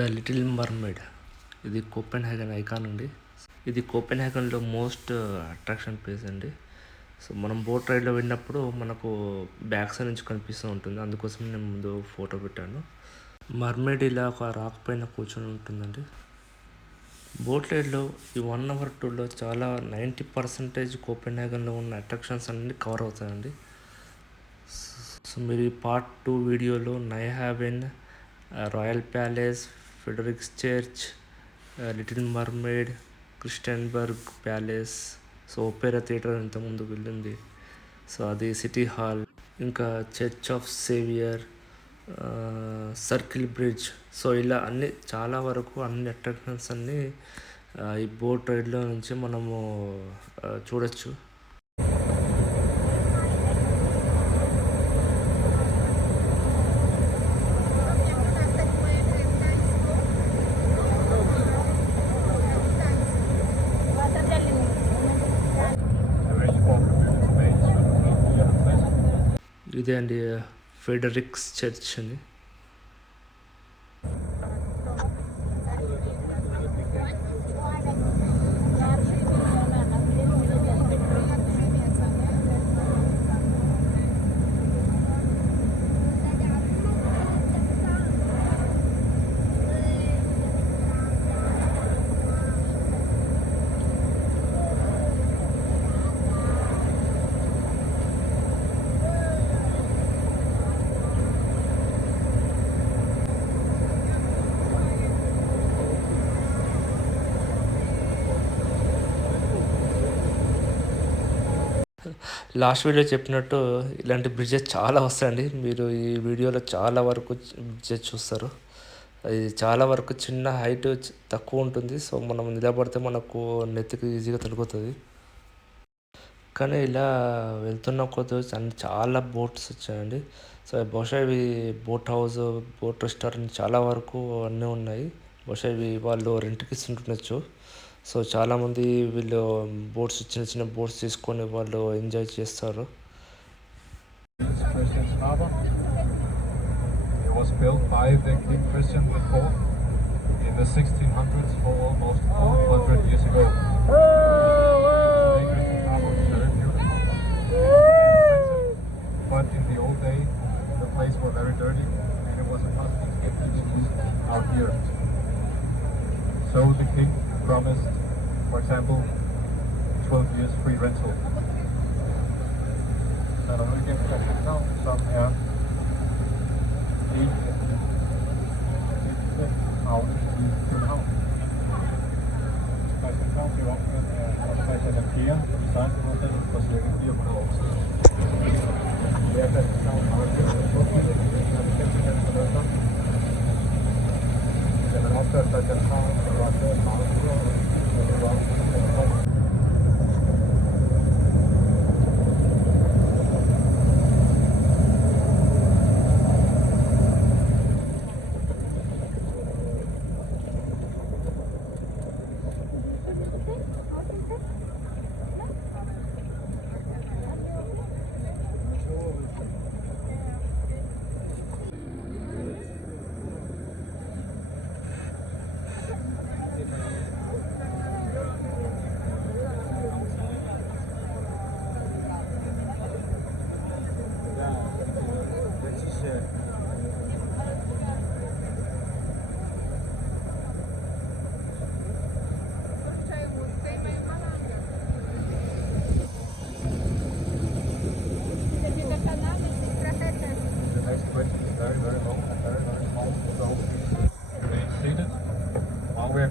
The little mermaid ఇది Copenhagen icon అండి. ఇది కోపెన్హాగన్లో మోస్ట్ అట్రాక్షన్ ప్లేస్ అండి. సో మనం బోట్ రైడ్లో వెళ్ళినప్పుడు మనకు బ్యాక్ సైడ్ నుంచి కనిపిస్తూ ఉంటుంది. అందుకోసం నేను ముందు ఫోటో పెట్టాను. మర్మెయిడ్ ఇలా ఒక రాక్ పైన కూర్చొని ఉంటుందండి. బోట్ రైడ్లో ఈ 1 అవర్ టూర్లో చాలా 90% కోపెన్హాగన్లో ఉన్న అట్రాక్షన్స్ అన్నీ కవర్ అవుతాయండి. సో మీరు ఈ పార్ట్ 2 వీడియోలో Nyhavn, royal palace, Frederik's church, little mermaid, Christiansborg palace, so opera theatre ఇంతకుముందు వెళ్ళింది, సో అది సిటీ హాల్, ఇంకా church of saviour, circle bridge, so ఇలా అన్ని చాలా వరకు అన్ని అట్రాక్షన్స్ అన్నీ ఈ బోట్ రైడ్లో నుంచి మనము చూడొచ్చు. ఇదే అండి ఫెడరిక్స్ చర్చ్ అని. లాస్ట్ వీడియో చెప్పినట్టు ఇలాంటి బ్రిడ్జెస్ చాలా వస్తాయండి. మీరు ఈ వీడియోలో చాలా వరకు బ్రిడ్జెస్ చూస్తారు. అది చాలా వరకు చిన్న హైట్ తక్కువ ఉంటుంది. సో మనం నిలబడితే మనకు నెత్తికి ఈజీగా తగ్గుతుంది. కానీ ఇలా వెళ్తున్న కొద్ది చాలా బోట్స్ వచ్చాయండి. సో బహుశా ఇవి బోట్ హౌస్, బోట్ రెస్టారెంట్ చాలా వరకు అన్నీ ఉన్నాయి. బహుశా ఇవి వాళ్ళు రెంట్కి ఇస్తుండొచ్చు. సో చాలామంది వీళ్ళు బోట్స్, చిన్న చిన్న బోట్స్ తీసుకొని వాళ్ళు ఎంజాయ్ చేస్తారు. It was built by the King Christian IV in the 1600s, for almost 400 years ago. But in the old day, the place was very dirty, and it was impossible to get the cheese out here. So the king promised, for example, 12 years free rental. Så der nu igennem Copenhagen, som er en af de sidste havne i København. Copenhagen blev opført af Christian IV i 1600-tallet for ca. 400 år siden. Det er Copenhagen meget da man opførte Copenhagen, så var det meget videre, og det var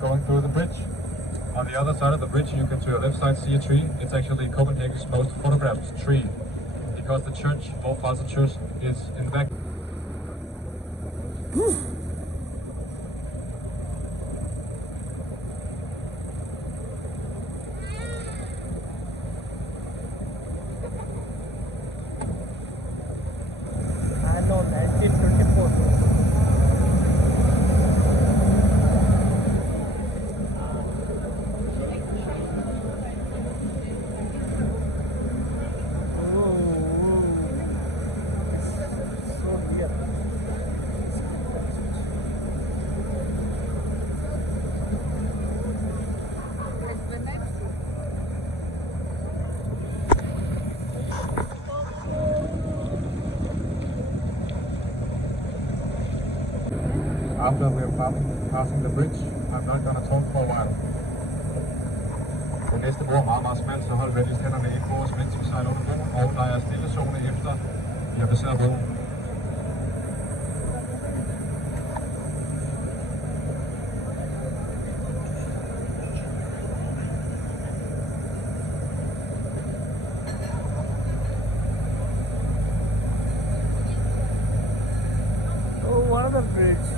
going through the bridge. On the other side of the bridge, you can to your left side see a tree. It's actually Copenhagen's most photographed tree, because the church, Vorfaser Church, is in the back. after we are passing the bridge, I'm not gonna talk for a while. Den næste bro er meget, meget smalt, så hold venligst hænderne i på os, mens vi sejler under broen, og der er stille zone efter vi har passeret broen. Oh, one other bridge.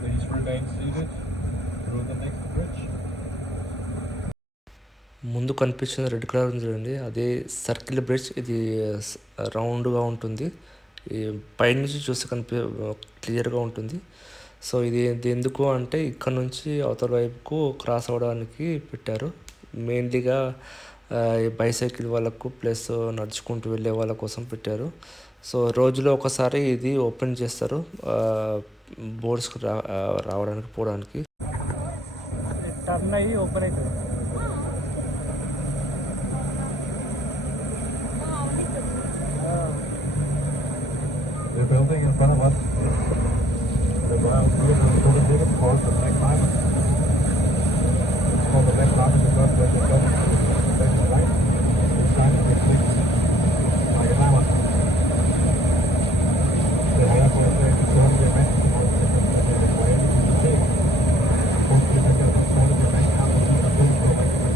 Please remain seated through the next bridge. ముందు కనిపిస్తుంది red colour ఉంది చూడండి, అదే circle bridge. ఇది రౌండ్గా ఉంటుంది, ఈ పైనుంచి చూస్తే క్లియర్గా ఉంటుంది. సో ఇది ఎందుకు అంటే ఇక్కడ నుంచి అవతల వైపుకు క్రాస్ అవ్వడానికి పెట్టారు. మెయిన్లీగా బైసైకిల్ వాళ్ళకు ప్లస్ నడుచుకుంటూ వెళ్ళే వాళ్ళ కోసం పెట్టారు. సో రోజులో ఒకసారి ఇది ఓపెన్ చేస్తారు బోర్డ్స్కి రావడానికి పోవడానికి. టర్న్ అయ్యి ఓపెన్ అవుతుంది. The building in front of us is the Royal Theatre of Copenhagen, called the Black Diamond. It's called the Black Diamond because when the sun is light, it shines and glints like a diamond. Det er her for at se sorte diamant, hvor jeg kan se. Måske man kan få sorte diamant, og så kan man få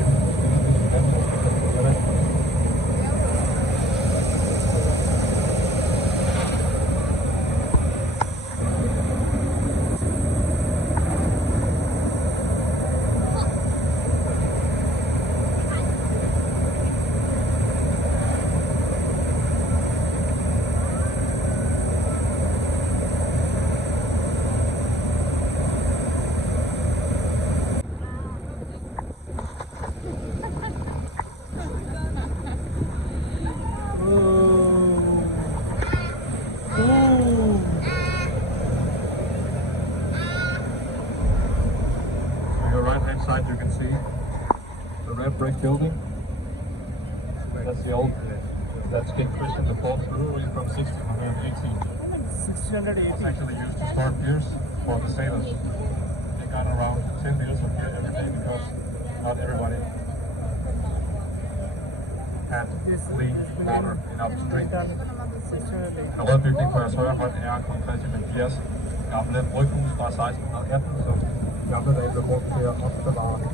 side you can see the red brick building. That's the old, that's King Christian IV brewery from 1618. 1680. It's actually used to store beers for the sailors. They got around 10 beers of beer every day because not everybody had clean water enough to drink. En rød bygning på jeres højre hånd er kong Christian IV's gamle bryghus fra 1618, som gamle dage blev brugt til at opbevare.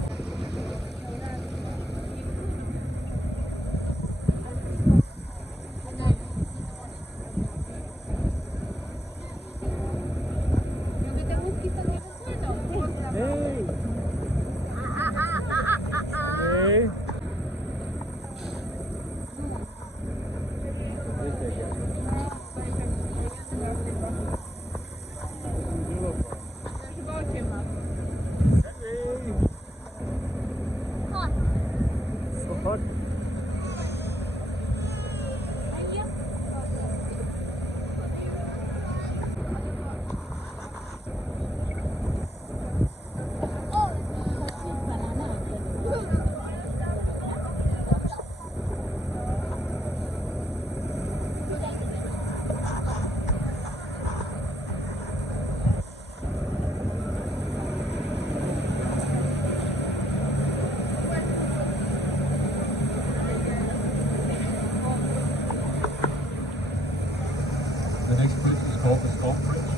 The next bridge is called the Storm Bridge.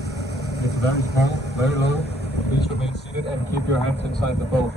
It's very small, very low. Please remain seated and keep your hands inside the boat.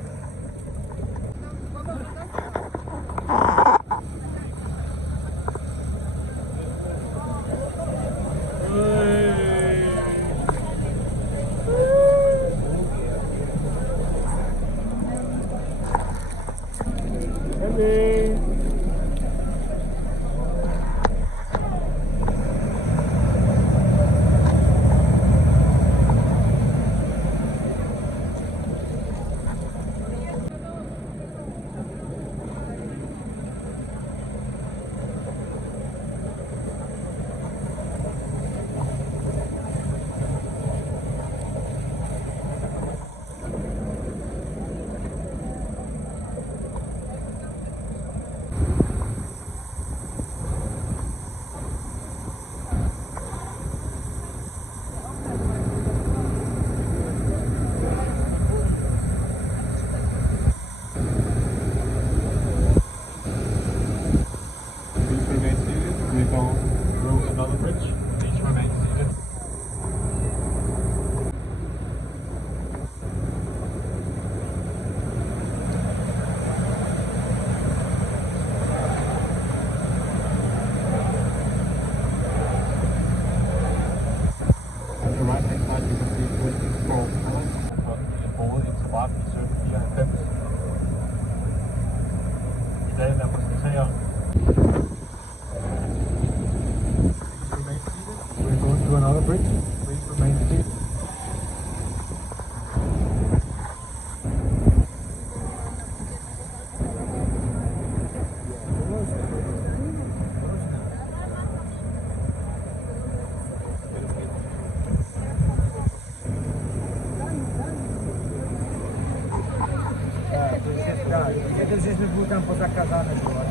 que vocês me botam para casar na escola.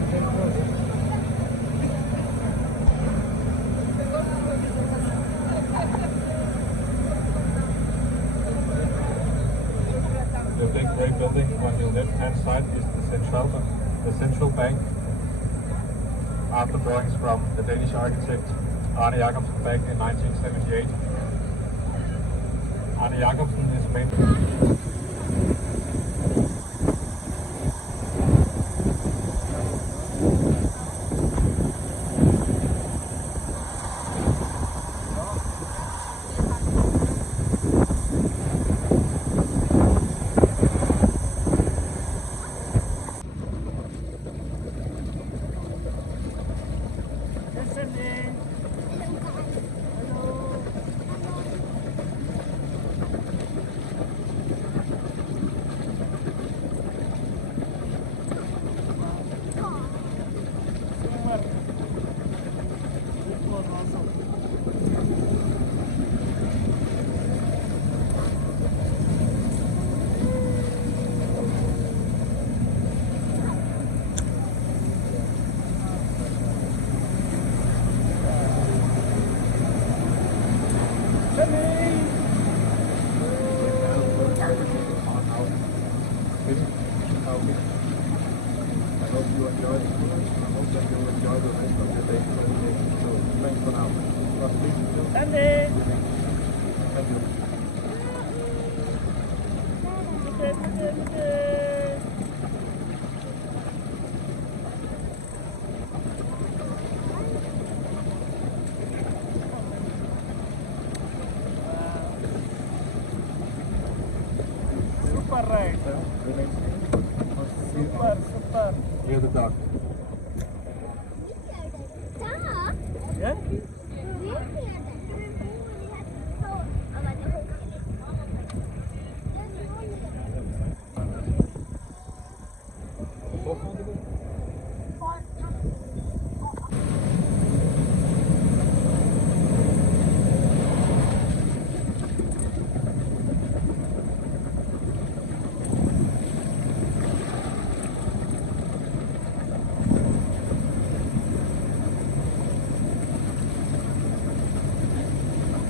The big grey building on your left-hand side is the central bank. After drawings from the Danish architect Arne Jacobsen back in 1978. Arne Jacobsen is main. I hope you enjoy it. I hope that you enjoy the rest of your day. So thanks for now. Sandy! Thank you. Super right. Super. Near the dock. Yeah?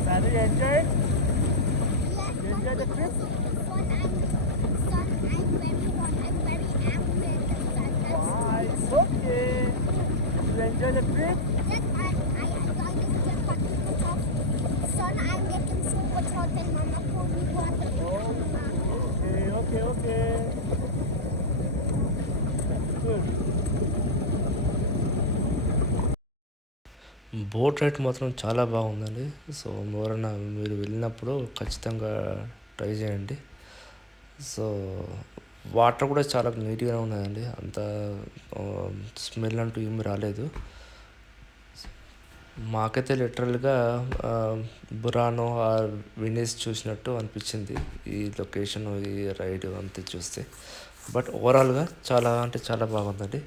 Sandy, you enjoyed? You enjoyed the trip? Ah, it's okay. You enjoy the trip? Okay. Good. Boat ride మాత్రం చాలా బాగుందండి. సో ఎవరైనా మీరు వెళ్ళినప్పుడు ఖచ్చితంగా ట్రై చేయండి. So water కూడా చాలా నీట్గా ఉన్నదండి. అంత స్మెల్ అంటూ ఏమి రాలేదు. మాకైతే లిటరల్గా బురానో ఆర్ వెనీస్ చూసినట్టు అనిపించింది ఈ లొకేషన్, ఈ రైడ్ అంతా చూస్తే. బట్ ఓవరాల్గా చాలా అంటే చాలా బాగుందండి.